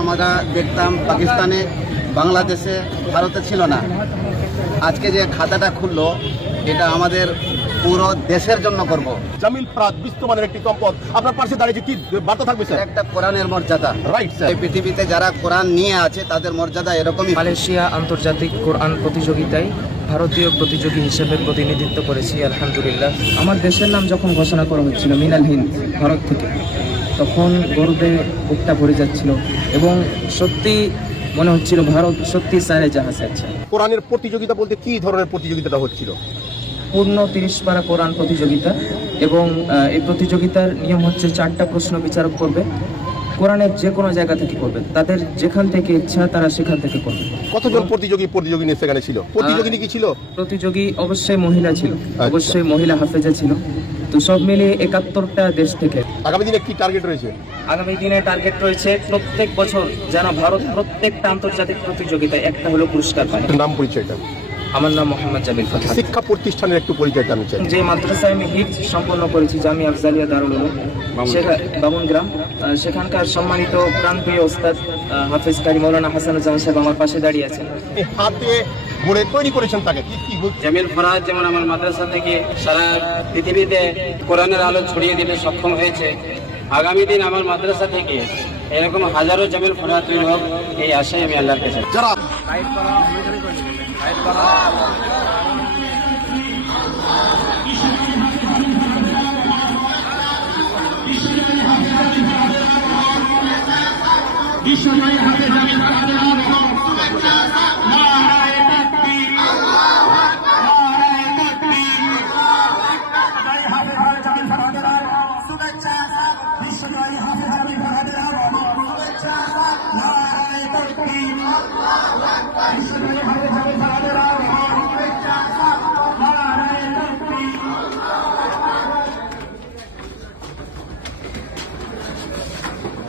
আমরা দেখতাম পাকিস্তানে বাংলাদেশে ভারতে ছিল না। আজকে যে খাতাটা খুললো এটা আমাদের পুরো দেশের জন্য করব। জামিল ফরাদ বিশ্বমানের একটি সম্পদ। আপনার পাশে দাঁড়িয়েছে কি? বার্তা থাকবে স্যার? একটা কোরআনের মর্যাদা। রাইট স্যার এই পৃথিবীতে যারা কোরআন নিয়ে আছে তাদের মর্যাদা এরকমই। মালয়েশিয়া আন্তর্জাতিক কোরআন প্রতিযোগিতায় ভারতীয় প্রতিযোগী হিসেবে প্রতিনিধিত্ব করেছি আলহামদুলিল্লাহ। আমার দেশের নাম যখন ঘোষণা করা হচ্ছিল মিনাল হিন্দ ভারত থেকে। তখন গর্বে বুকটা ভরে যাচ্ছিল এবং সত্যি মনে হচ্ছিল ভারত সত্যি সারে জাহাজ আছে। কোরআনের প্রতিযোগিতা বলতে কি ধরনের প্রতিযোগিতাটা হচ্ছিল? পূর্ণ তিরিশ পারা কোরআন প্রতিযোগিতা এবং এই প্রতিযোগিতার নিয়ম হচ্ছে চারটা প্রশ্ন বিচারক করবে। কোরআনের যে কোনো জায়গা থেকে করবে। তাদের যেখান থেকে ইচ্ছা তারা সেখান থেকে করবে। কতজন প্রতিযোগী প্রতিযোগিনী সেখানে ছিল? প্রতিযোগিনী কি ছিল? প্রতিযোগী অবশ্যই মহিলা ছিল। অবশ্যই মহিলা হাফেজা ছিল। তো সব মিলিয়ে একাত্তরটা দেশ থেকে। আগামী দিনে কি টার্গেট রয়েছে? আগামী দিনে টার্গেট রয়েছে প্রত্যেক বছর যেন ভারত প্রত্যেকটা আন্তর্জাতিক প্রতিযোগিতায় একটা হলো পুরস্কার পায়। নাম পরিচয়টা। আমার নাম মোহাম্মদ জাবির ফাতাহ শিক্ষা প্রতিষ্ঠানের একটু পরিচয় জানতে চাই যে মাদ্রাসায় আমি হিফ সম্পন্ন করেছি জামি আফজালিয়া দারুল উলুম। বামুনগ্রাম। সেখানকার সম্মানিত প্রাণপ্রিয় ওস্তাদ হাফিজ কারি মৌলানা হাসানুজ্জামান সাহেব আমার পাশে দাঁড়িয়ে আছেন। হাতে গড়ে তৈরি করেছেন তাকে কি কি জামিল ফরাজ যেমন আমার মাদ্রাসা থেকে সারা পৃথিবীতে কোরআনের আলো ছড়িয়ে দিতে সক্ষম হয়েছে আগামী দিন আমার মাদ্রাসা থেকে এরকম হাজারো জামিল ফরাজ তৈরি হোক এই আশাই আমি আল্লাহর কাছে। যারা বিশ্বজয়ী হাতে যাবে বিশ্বজয়ী হাতে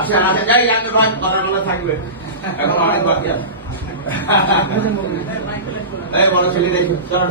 আসেন আসেন যাই আপনি কথার বলা থাকবে। এখন অনেক বাকি আছে। বড় ছেলে দেখি, চলো